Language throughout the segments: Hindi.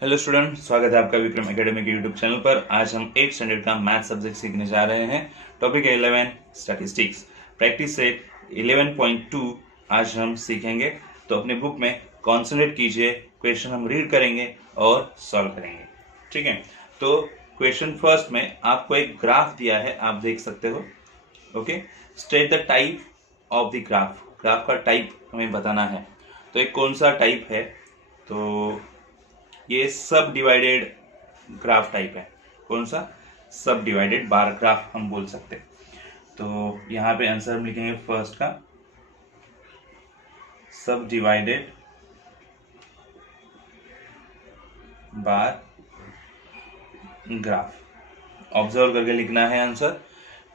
हेलो स्टूडेंट, स्वागत है आपका विक्रम एकेडमी के यूट्यूब चैनल पर। आज हम 8th स्टैंडर्ड का मैथ सब्जेक्ट सीखने जा रहे हैं। टॉपिक है 11 स्टैटिस्टिक्स। प्रैक्टिस सेट 11.2 आज हम सीखेंगे। तो अपने बुक में कॉन्सेंट्रेट कीजिए, क्वेश्चन हम रीड करेंगे और सॉल्व करेंगे। ठीक है, तो क्वेश्चन फर्स्ट में आपको एक ग्राफ दिया है, आप देख सकते हो। Okay, state the type of the graph. Graph का टाइप हमें बताना है। तो एक कौन सा टाइप है, तो ये सब डिवाइडेड ग्राफ टाइप है। कौन सा? सब डिवाइडेड बार ग्राफ हम बोल सकते हैं। तो यहाँ पे आंसर हम लिखेंगे फर्स्ट का, सब डिवाइडेड बार ग्राफ। ऑब्जर्व करके लिखना है आंसर।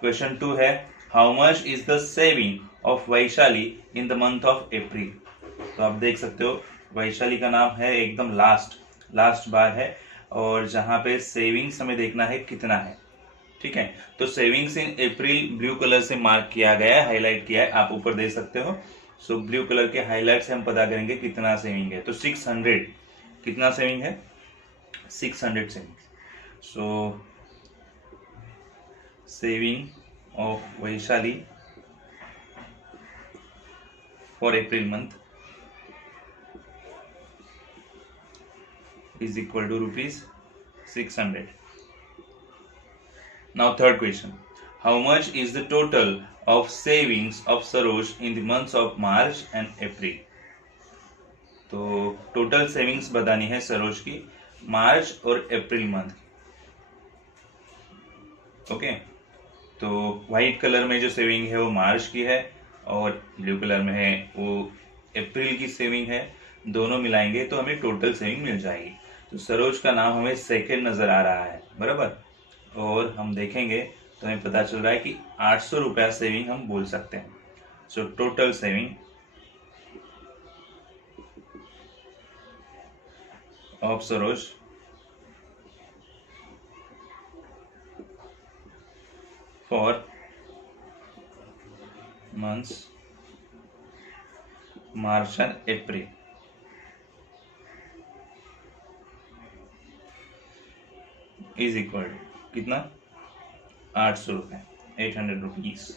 क्वेश्चन 2 है, how much is the saving of Vaishali in the month of अप्रैल। तो आप देख सकते हो वैशाली का नाम है, एकदम लास्ट बार है, और जहां पे सेविंग्स हमें देखना है कितना है। ठीक है, तो savings in April blue colour से मार्क किया गया है, हाईलाइट किया है, आप ऊपर देख सकते हो। सो ब्लू कलर के हाईलाइट से हम पता करेंगे कितना सेविंग है। तो 600 कितना सेविंग है? 600 saving. So saving of Vaishali for April month is equal to rupees 600. Now third question, how much is the total of savings of Saroj in the months of March and April? तो टोटल सेविंग्स बतानी है सरोज की मार्च और अप्रैल मंथ की। ओके, तो व्हाइट कलर में जो सेविंग है वो मार्च की है, और ब्लू कलर में है वो अप्रैल की सेविंग है। दोनों मिलाएंगे तो हमें टोटल सेविंग मिल जाएगी। तो सरोज का नाम हमें सेकंड नजर आ रहा है, बराबर। और हम देखेंगे तो हमें पता चल रहा है कि 800 रुपया सेविंग हम बोल सकते हैं। So total saving of Saroj for months March and April is equal to कितना? 800 रुपए, 800 रुपीज।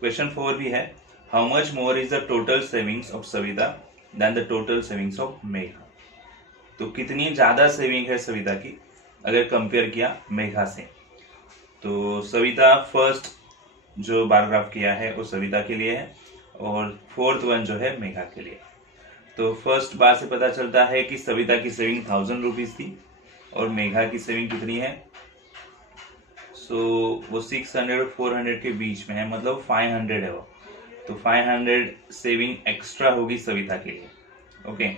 क्वेश्चन 4 भी है, how much more is the total savings of Savita than the total savings of Megha. तो कितनी ज्यादा सेविंग है सविता की अगर कंपेयर किया मेघा से। तो सविता फर्स्ट जो बारग्राफ किया है वो सविता के लिए है, और फोर्थ वन जो है मेघा के लिए। तो फर्स्ट बार से पता चलता है कि सविता की सेविंग 1000 रुपीज थी और मेघा की सेविंग कितनी है। सो वो 600 और 400 के बीच में है, मतलब 500 है वो। तो 500 सेविंग एक्स्ट्रा होगी सविता के लिए। Okay,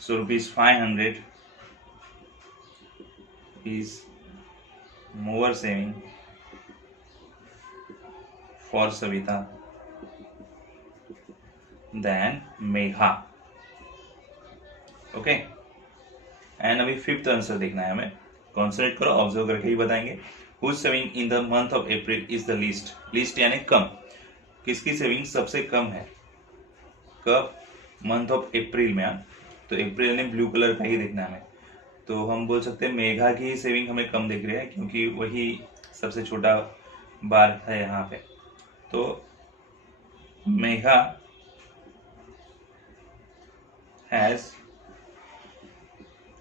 so ₹500 is more saving for Savita than Megha. Okay, and अभी फिफ्थ आंसर देखना है हमें। कॉन्सेंट्रेट करो, ऑब्जर्व करके ही बताएंगे। Whose saving in the month of April is the least. Least यानी कम। किसकी सेविंग सबसे कम है? कब? मंथ ऑफ अप्रैल में। तो अप्रैल यानी ब्लू कलर का ही देखना है हमें। तो हम बोल सकते हैं मेघा की सेविंग हमें कम दिख रही है, क्योंकि वही सबसे छोटा बार है यहाँ पे। तो Megha has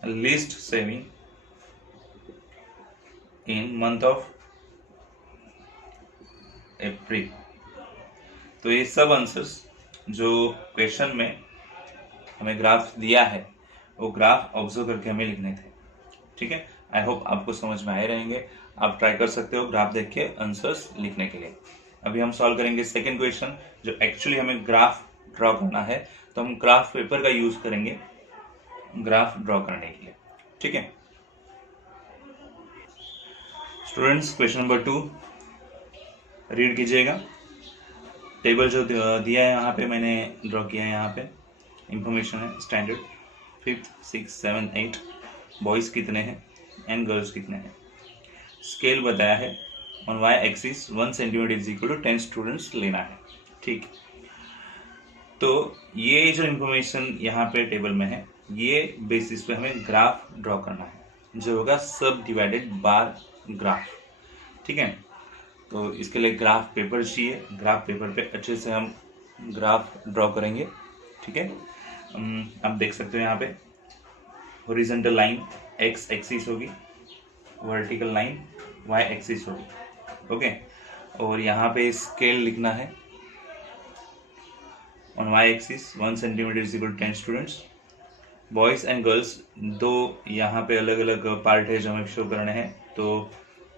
least saving in month of अप्रैल। तो ये सब आंसर्स जो क्वेश्चन में हमें ग्राफ दिया है वो ग्राफ ऑब्जर्व करके हमें लिखने थे। ठीक है, आई होप आपको समझ में आए रहेंगे। आप ट्राई कर सकते हो ग्राफ देख के आंसर्स लिखने के लिए। अभी हम सॉल्व करेंगे सेकेंड क्वेश्चन, जो एक्चुअली हमें ग्राफ ड्रॉ करना है। तो हम ग्राफ पेपर का यूज करेंगे ग्राफ ड्रॉ करने के लिए। ठीक है स्टूडेंट्स, क्वेश्चन नंबर 2 रीड कीजिएगा। टेबल जो दिया है यहाँ पे मैंने ड्रॉ किया है। यहाँ पे इंफॉर्मेशन है standard 5th 6th 7th 8 boys कितने हैं एंड गर्ल्स कितने हैं। स्केल बताया है, on Y axis 1 centimetre is equal to 10 students लेना है। ठीक, तो ये जो इंफॉर्मेशन यहाँ पे टेबल में है ये बेसिस पे हमें ग्राफ ड्रॉ करना है जो होगा सब डिवाइडेड बार ग्राफ। ठीक है, तो इसके लिए ग्राफ पेपर चाहिए। ग्राफ पेपर पे अच्छे से हम ग्राफ ड्रॉ करेंगे। ठीक है, आप देख सकते हो यहाँ पे हॉरिजॉन्टल लाइन एक्स एक्सिस होगी, वर्टिकल लाइन वाई एक्सिस होगी। ओके, और यहाँ पे स्केल लिखना है on Y axis 1 centimetre is equal 10 students. Boys and girls दो यहाँ पे अलग अलग पार्ट है जो हमें शो करने हैं। तो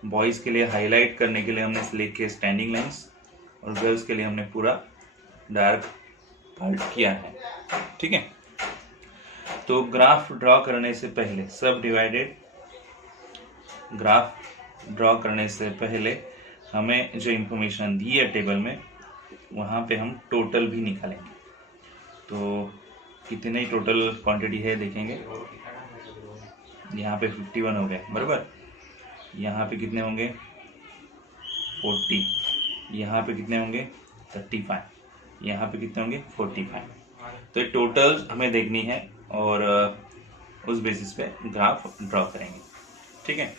बॉयज़ के लिए हाईलाइट करने के लिए हमने सिलेक्ट किया स्टैंडिंग लाइंस, और गर्ल्स के लिए हमने पूरा डार्क पार्ट किया है। ठीक है, तो ग्राफ ड्रॉ करने से पहले सब डिवाइडेड ग्राफ ड्रॉ करने से पहले हमें जो इंफॉर्मेशन दी है टेबल में वहाँ पे हम टोटल भी निकालेंगे। तो कितने ही टोटल क्वांटिटी है देखेंगे। यहाँ पे 51 हो गए बराबर, यहाँ पे कितने होंगे 40, यहाँ पे कितने होंगे 35, यहाँ पे कितने होंगे 45। तो ये टोटल हमें देखनी है और उस बेसिस पे ग्राफ ड्रॉ करेंगे। ठीक है,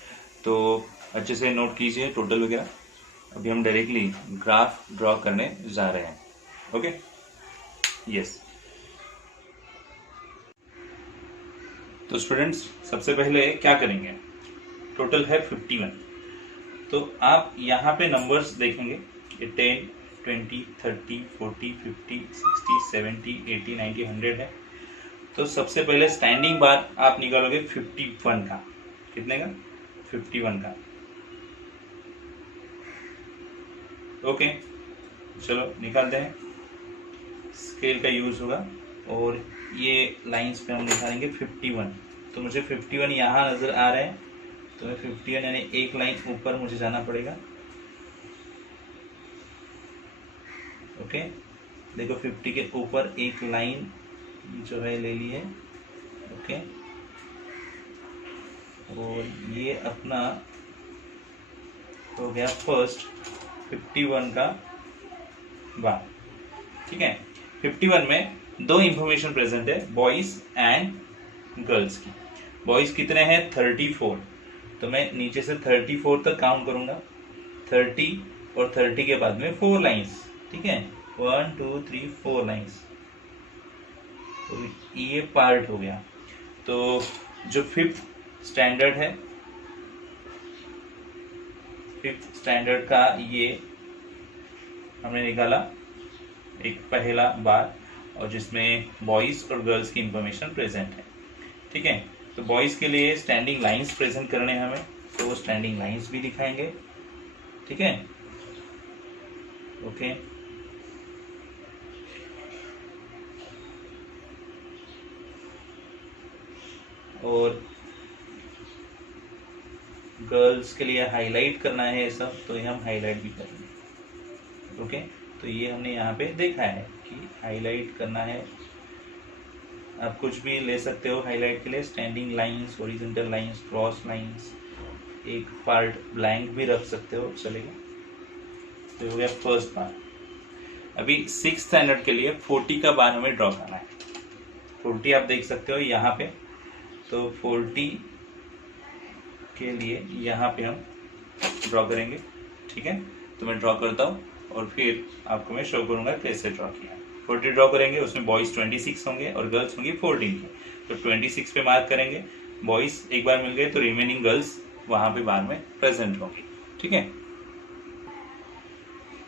तो अच्छे से नोट कीजिए टोटल वगैरह। अभी हम डायरेक्टली ग्राफ ड्रॉ करने जा रहे हैं। Okay, yes. तो स्टूडेंट्स सबसे पहले क्या करेंगे, टोटल है 51। तो आप यहाँ पे नंबर्स देखेंगे 10, 20, 30, 40, 50, 60, 70, 80, 90, 100 है। तो सबसे पहले स्टैंडिंग बार आप निकालोगे 51 का। कितने का 51 का। ओके, चलो निकालते हैं। स्केल का यूज होगा और ये लाइंस पे हम निकालेंगे 51। तो मुझे 51 यहाँ नजर आ रहा है, तो मैं 51 यानी एक लाइन ऊपर मुझे जाना पड़ेगा। ओके, देखो 50 के ऊपर एक लाइन जो है ले ली है। ओके, और ये अपना हो गया फर्स्ट 51 का बार। ठीक है, 51 में दो इंफॉर्मेशन प्रेजेंट है, बॉयज एंड गर्ल्स की। बॉयज कितने हैं 34, तो मैं नीचे से 34 तक काउंट करूंगा। 30 और 30 के बाद में 4 लाइंस। ठीक है, 1 2 3 4 लाइंस। तो ये पार्ट हो गया। तो जो 5th स्टैंडर्ड है, 5th स्टैंडर्ड का ये हमने निकाला एक पहला बार, और जिसमें बॉयज और गर्ल्स की इंफॉर्मेशन प्रेजेंट है। ठीक है, तो बॉयज के लिए स्टैंडिंग लाइंस प्रेजेंट करने हैं हमें, तो वो स्टैंडिंग लाइंस भी दिखाएंगे। ठीक है, ओके। और गर्ल्स के लिए हाईलाइट करना है ये सब, तो ये हम हाईलाइट भी करेंगे। ओके, तो ये हमने यहाँ पे देखा है कि हाईलाइट करना है। आप कुछ भी ले सकते हो हाईलाइट के लिए, standing lines, horizontal lines, cross lines, एक पार्ट ब्लैंक भी रख सकते हो, चलेगा। तो हो गया फर्स्ट पार्ट। अभी 6th स्टैंडर्ड के लिए 40 का बार हमें ड्रॉ करना है। 40 आप देख सकते हो यहाँ पे, तो 40 के लिए यहाँ पे हम ड्रॉ करेंगे। ठीक है, तो मैं ड्रॉ करता हूँ और फिर आपको मैं शो करूंगा कैसे ड्रॉ किया। 40 ड्रॉ करेंगे, उसमें बॉयज 26 होंगे और गर्ल्स होंगी 14 की। तो 26 पे मार्क करेंगे, बॉयज एक बार मिल गए तो रिमेनिंग गर्ल्स वहां पे बार में प्रेजेंट होंगी। ठीक है,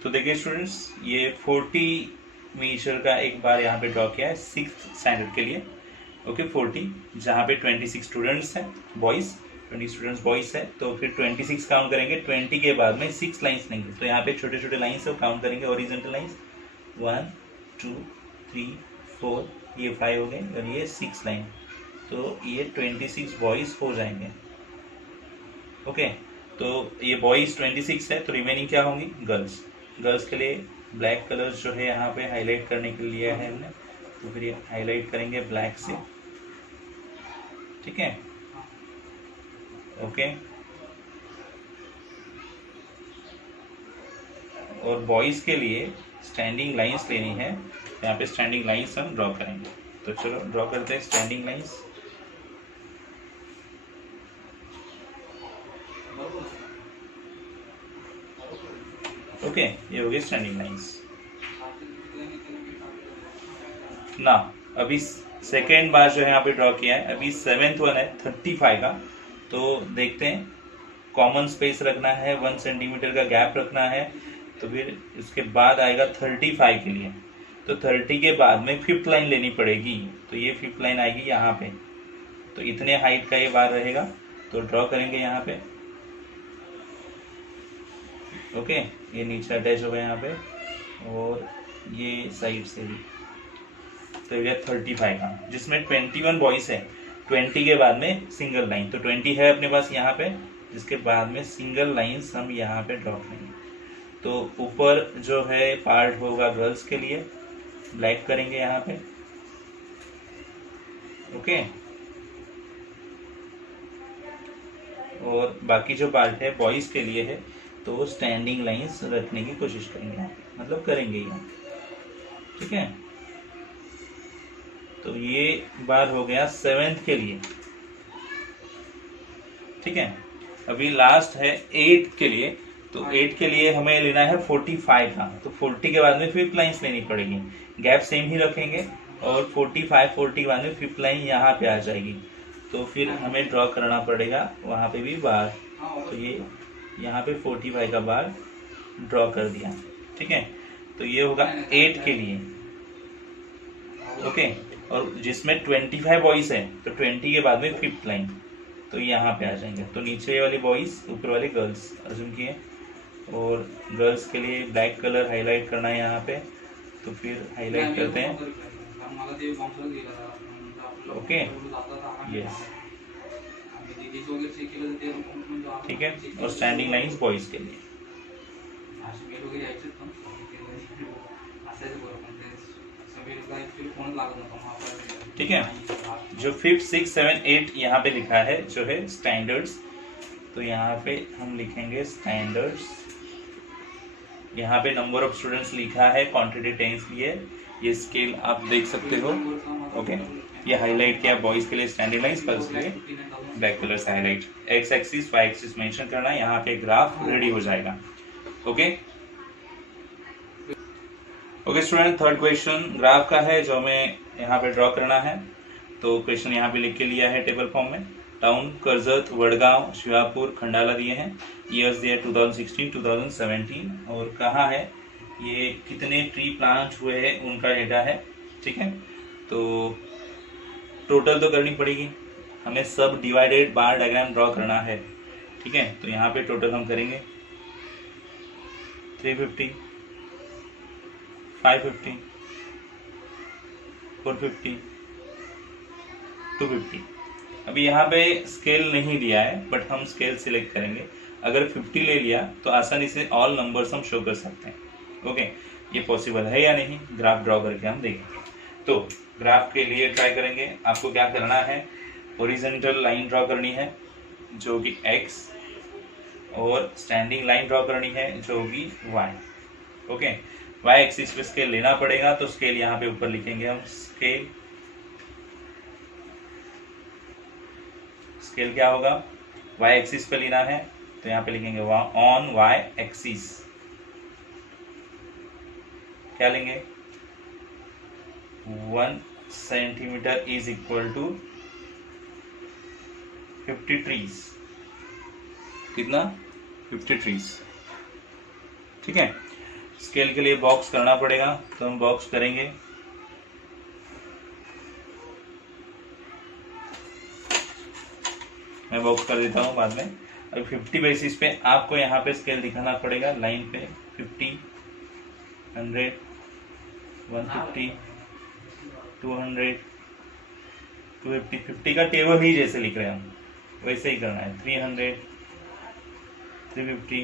तो देखिए स्टूडेंट्स, ये 40 मीटर का एक बार यहाँ पे ड्रॉ किया है 6th स्टैंडर्ड के लिए। ओके, 40 जहाँ पे 26 स्टूडेंट्स हैं बॉयज, 20 स्टूडेंट्स बॉयज है, तो फिर 26 काउंट करेंगे। 20 के बाद में 6 लाइंस लेंगे, तो यहाँ पे छोटे छोटे लाइंस है काउंट करेंगे, हॉरिजॉन्टल लाइंस 1 2 3 4, ये 5 हो गए और ये 6 लाइन, तो ये 26 बॉयज हो जाएंगे। ओके, तो ये बॉयज 26 है, तो रिमेनिंग क्या होंगी गर्ल्स। गर्ल्स के लिए ब्लैक कलर जो है यहाँ पे हाईलाइट करने के लिए है हमने, तो फिर ये हाईलाइट करेंगे ब्लैक से। ठीक है, ओके। और बॉयज के लिए स्टैंडिंग लाइंस लेनी है, यहाँ पे स्टैंडिंग लाइंस हम ड्रॉ करेंगे। तो चलो ड्रॉ करते हैं स्टैंडिंग लाइंस। ओके, ये हो गई स्टैंडिंग लाइंस ना। अभी सेकेंड बार जो है यहाँ पे ड्रॉ किया है, अभी 7th वन है 35 का। तो देखते हैं, कॉमन स्पेस रखना है, 1 सेंटीमीटर का गैप रखना है, तो फिर उसके बाद आएगा 35 के लिए। तो 30 के बाद में 5th लाइन लेनी पड़ेगी, तो ये 5th लाइन आएगी यहाँ पे। तो इतने हाइट का ये बार रहेगा, तो ड्रॉ करेंगे यहाँ पे। ओके, ये नीचे अटैच हो गया यहाँ पे, और ये साइड से भी। तो ये 35 का, जिसमें 21 बॉयज है। 20 के बाद में सिंगल लाइन, तो 20 है अपने पास यहाँ पे, जिसके बाद में सिंगल लाइंस हम यहाँ पे ड्रॉ करेंगे। तो ऊपर जो है पार्ट होगा गर्ल्स के लिए, ब्लैक करेंगे यहाँ पे। ओके, और बाकी जो पार्ट है बॉयज के लिए है, तो स्टैंडिंग लाइंस रखने की कोशिश करेंगे, मतलब करेंगे यहाँ। ठीक है, तो ये बार हो गया 7th के लिए। ठीक है, अभी लास्ट है 8th के लिए। तो 8 के लिए हमें लेना है 45 का, तो 40 के बाद में 5th लाइंस लेनी पड़ेगी। गैप सेम ही रखेंगे, और 40 के बाद में 5th लाइन यहाँ पे आ जाएगी। तो फिर हमें ड्रॉ करना पड़ेगा वहाँ पे भी बार। तो ये यहाँ पे 45 का बार ड्रॉ कर दिया। ठीक है, तो ये होगा 8 के लिए। ओके, और जिसमें 25 बॉयज है, तो 20 के बाद में 5th लाइन, तो यहाँ पे आ जाएंगे। तो नीचे वाले बॉयज, ऊपर वाले गर्ल्स अज्यूम किए, और गर्ल्स के लिए ब्लैक कलर हाईलाइट करना है यहाँ पे। तो फिर हाईलाइट करते हैं। ओके, यस, ठीक है, और स्टैंडिंग लाइंस बॉयज के लिए। ठीक है, जो 5th 6th 7th 8 यहाँ पे लिखा है जो है स्टैंडर्ड्स, तो यहाँ पे हम लिखेंगे स्टैंडर्ड्स। यहाँ पे नंबर ऑफ स्टूडेंट्स लिखा है, क्वांटिटी टेंस लिए, ये स्केल आप देख सकते हो। ओके, ये हाईलाइट किया बॉयज के लिए स्टैंडर्ड लाइंस, गर्ल्स के लिए ब्लैक कलर से highlight. X axis Y axis mention करना, यहाँ पे ग्राफ रेडी हो जाएगा। Okay okay student, third question graph का है, जो हमें यहाँ पे ड्रॉ करना है। तो क्वेश्चन यहाँ पे लिख के लिया है टेबल फॉर्म में। टाउन कर्जत, वडगांव, शिवापुर, खंडाला दिए हैं। ईयर्स दिए 2016 2017, और कहाँ है, ये कितने ट्री प्लांट हुए हैं उनका डेटा है। ठीक है, तो टोटल तो करनी पड़ेगी हमें, सब डिवाइडेड बार डायग्राम ड्रॉ करना है। ठीक है, तो यहाँ पे टोटल हम करेंगे 350, 550, 450, 250। अभी यहाँ पे स्केल नहीं दिया है, बट हम स्केल सिलेक्ट करेंगे। अगर 50 ले लिया तो आसानी से ऑल नंबर्स हम शो कर सकते हैं। ओके, ये पॉसिबल है या नहीं, ग्राफ ड्रॉ करके हम देखेंगे। तो ग्राफ के लिए ट्राई करेंगे। आपको क्या करना है, हॉरिजॉन्टल लाइन ड्रॉ करनी है जो कि x, और स्टैंडिंग लाइन ड्रॉ करनी है जो कि y। ओके, y एक्सिस पे स्केल लेना पड़ेगा, तो स्केल यहाँ पे ऊपर लिखेंगे हम। स्केल क्या होगा, y एक्सिस पे लेना है, तो यहाँ पे लिखेंगे ऑन y एक्सिस। क्या लेंगे, 1 centimetre is equal to 50 trees. कितना, 50 ट्रीज। ठीक है, स्केल के लिए बॉक्स करना पड़ेगा, तो हम बॉक्स करेंगे। मैं बॉक्स कर देता हूँ बाद में। अब 50 बेसिस पे आपको यहाँ पे स्केल दिखाना पड़ेगा लाइन पे। 50, 100, 150, 200, 250। 50 का टेबल ही जैसे लिख रहे हैं हम, वैसे ही करना है। 300, 350,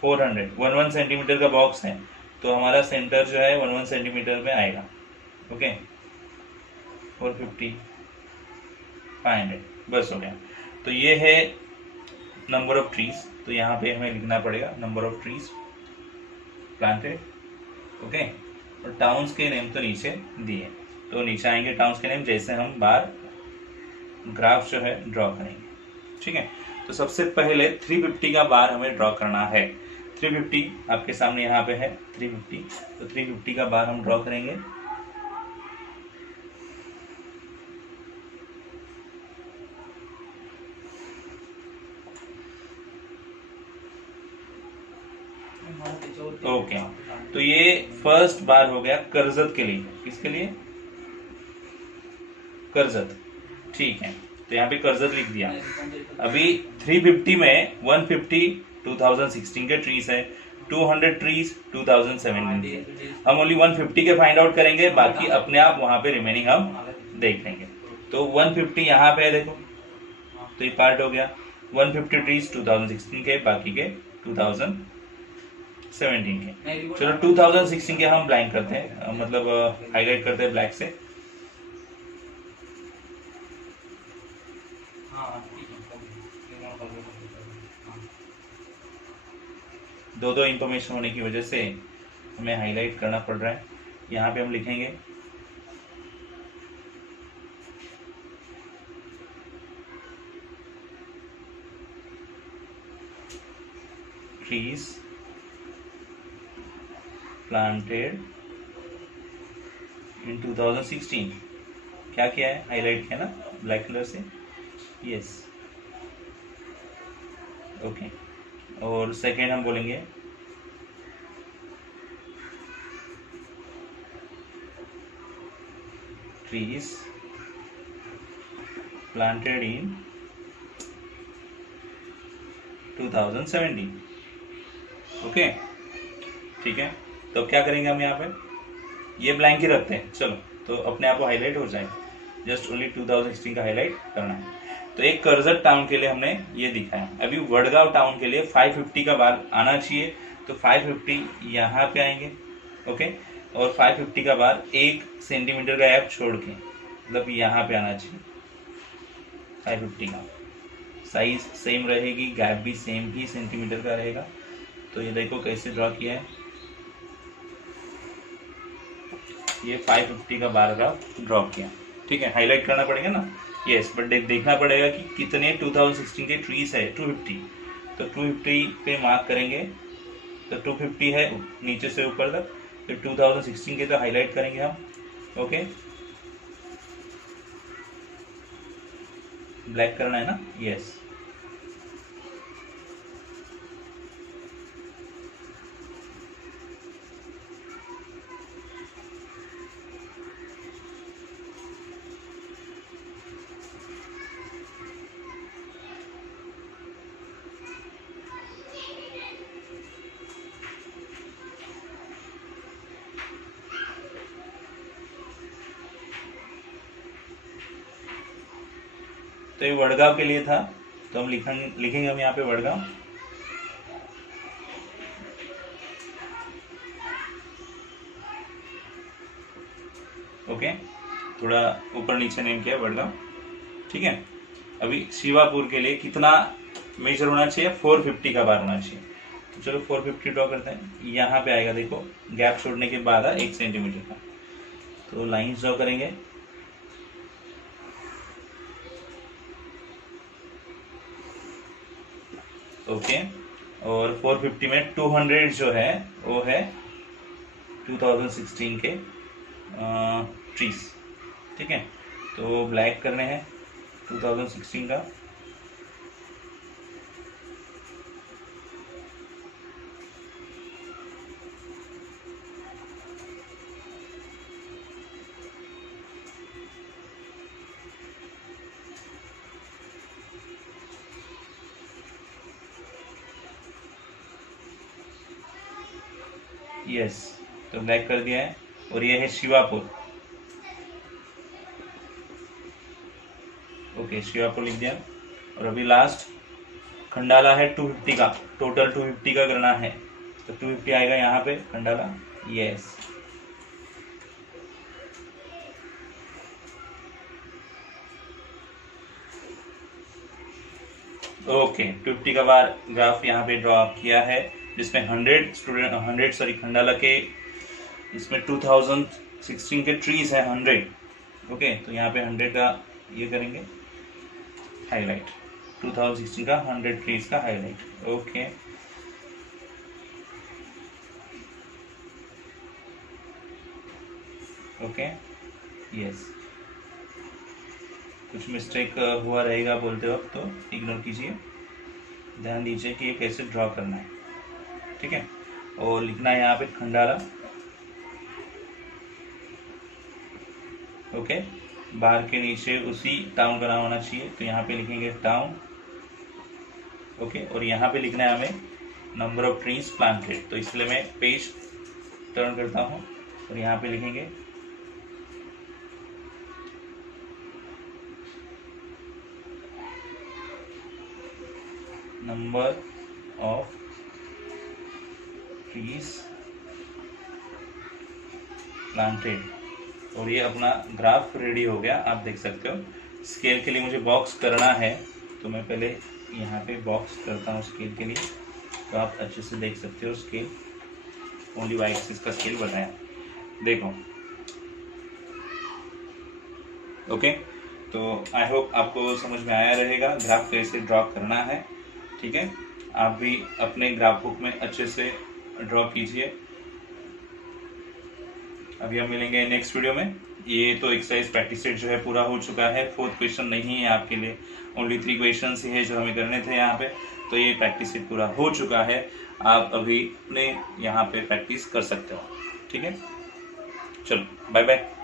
400। 1 सेंटीमीटर का बॉक्स है, तो हमारा सेंटर जो है 1 सेंटीमीटर में आएगा। ओके, 450, 500, बस हो गया। तो ये है नंबर ऑफ ट्रीज, तो यहाँ पे हमें लिखना पड़ेगा number of trees planted. Okay, और टाउन्स के नेम तो नीचे दिए। तो नीचे आएंगे टाउन्स के नेम, जैसे हम बार ग्राफ जो है ड्रॉ करेंगे। ठीक है, तो सबसे पहले 350 का बार हमें ड्रॉ करना है। 350 आपके सामने यहाँ पे है 350, तो 350 का बार हम ड्रॉ करेंगे। ओके, तो ये फर्स्ट बार हो गया कर्जत के लिए। किसके लिए? कर्जत। ठीक है, तो यहाँ पे कर्जत लिख दिया। अभी 350 में 150 2016 के ट्रीज है, 200 ट्रीज 2017 के। हम ओनली 150 के फाइंड आउट करेंगे, बाकी अपने आप वहां पे रिमेनिंग हम देख लेंगे। तो 150 यहाँ पे है देखो, तो ये पार्ट हो गया। 150 ट्रीज 2016 के, बाकी के 2017 के। चलो 2016 के हम ब्लैंक करते हैं, मतलब हाईलाइट करते हैं ब्लैक से। दो दो इंफॉर्मेशन होने की वजह से हमें हाईलाइट करना पड़ रहा है। यहाँ पे हम लिखेंगे ट्रीज प्लांटेड इन 2016। क्या किया है? हाईलाइट किया ना ब्लैक कलर से। Yes, okay. और सेकेंड हम बोलेंगे ट्रीज प्लांटेड इन 2017। ओके, ठीक है। तो क्या करेंगे हम यहाँ पे? ये ब्लैंक ही रखते हैं, चलो, तो अपने आप को हाईलाइट हो जाएगा। जस्ट ओनली 2016 का हाईलाइट करना है। तो एक कर्जत टाउन के लिए हमने ये दिखाया। अभी वडगांव टाउन के लिए 550 का बार आना चाहिए, तो 550 यहाँ पे आएंगे। ओके, और 550 का बार 1 सेंटीमीटर का गैप छोड़ के, मतलब यहाँ पे आना चाहिए। 550 का साइज सेम रहेगी, गैप भी सेम ही सेंटीमीटर का रहेगा। तो ये देखो कैसे ड्रॉ किया है। ये 550 का बार ग्राफ ड्रॉ किया। ठीक है, हाईलाइट करना पड़ेगा ना। यस, बट देखना पड़ेगा कि कितने 2016 के ट्रीज है। 250, तो 250 पे मार्क करेंगे। तो 250 है नीचे से ऊपर तक, फिर 2016 के तो हाईलाइट करेंगे हम। ओके, ब्लैक करना है ना। यस, तो ये वडगांव के लिए था, तो हम लिखेंगे हम यहाँ पे वडगांव। ओके, थोड़ा ऊपर नीचे नेम किया वडगांव। ठीक है, अभी शिवापुर के लिए कितना मेजर होना चाहिए? 450 का बार होना चाहिए। तो चलो 450 ड्रॉ करते हैं। यहाँ पे आएगा देखो, गैप छोड़ने के बाद 1 सेंटीमीटर का। तो लाइंस ड्रॉ करेंगे। ओके, और 450 में 200 जो है वो है 2016 के ट्रीज। ठीक है, तो ब्लैक करने हैं 2016 का। यस, तो ब्लैक कर दिया है। और ये है शिवापुर। ओके, शिवापुर लिख दिया। और अभी लास्ट खंडाला है 250 का, टोटल 250 का करना है। तो 250 आएगा यहाँ पे खंडाला। यस, ओके, 250 का बार ग्राफ यहाँ पे ड्रॉ किया है, जिसमें 100 खंडाला के, इसमें 2016 के ट्रीज है 100। ओके, तो यहाँ पे 100 का ये करेंगे हाईलाइट, 2016 का 100 ट्रीज का हाईलाइट। Okay, okay, yes. कुछ मिस्टेक हुआ रहेगा बोलते वक्त तो इग्नोर कीजिए, ध्यान दीजिए कि ये कैसे ड्रॉ करना है, ठीक है। और लिखना है यहाँ पे खंडाला, ओके। बाहर के नीचे उसी टाउन का नाम होना चाहिए, तो यहाँ पे लिखेंगे टाउन, ओके। और यहाँ पे लिखना है हमें नंबर ऑफ ट्रीज प्लांटेड, तो इसलिए मैं पेज टर्न करता हूँ और यहाँ पे लिखेंगे नंबर ऑफ ट्रीज प्लांटेड। और ये अपना ग्राफ रेडी हो गया, आप देख सकते हो। स्केल के लिए मुझे बॉक्स करना है, तो मैं पहले यहाँ पे बॉक्स करता हूँ स्केल के लिए, तो आप अच्छे से देख सकते हो स्केल, ओनली वाई एक्सिस का स्केल बनाया, देखो। ओके, तो आई होप आपको समझ में आया रहेगा ग्राफ कैसे ड्रॉ करना है, ठीक है। आप भी अपने ग्राफ बुक में अच्छे से ड्रॉ कीजिए। अभी हम मिलेंगे नेक्स्ट वीडियो में। ये तो एक्सरसाइज प्रैक्टिस सेट जो है पूरा हो चुका है, 4th क्वेश्चन नहीं है आपके लिए, ओनली 3 क्वेश्चन ही है जो हमें करने थे यहाँ पे, तो ये प्रैक्टिस सेट पूरा हो चुका है। आप अभी अपने यहाँ पे प्रैक्टिस कर सकते हो, ठीक है। चलो, बाय बाय।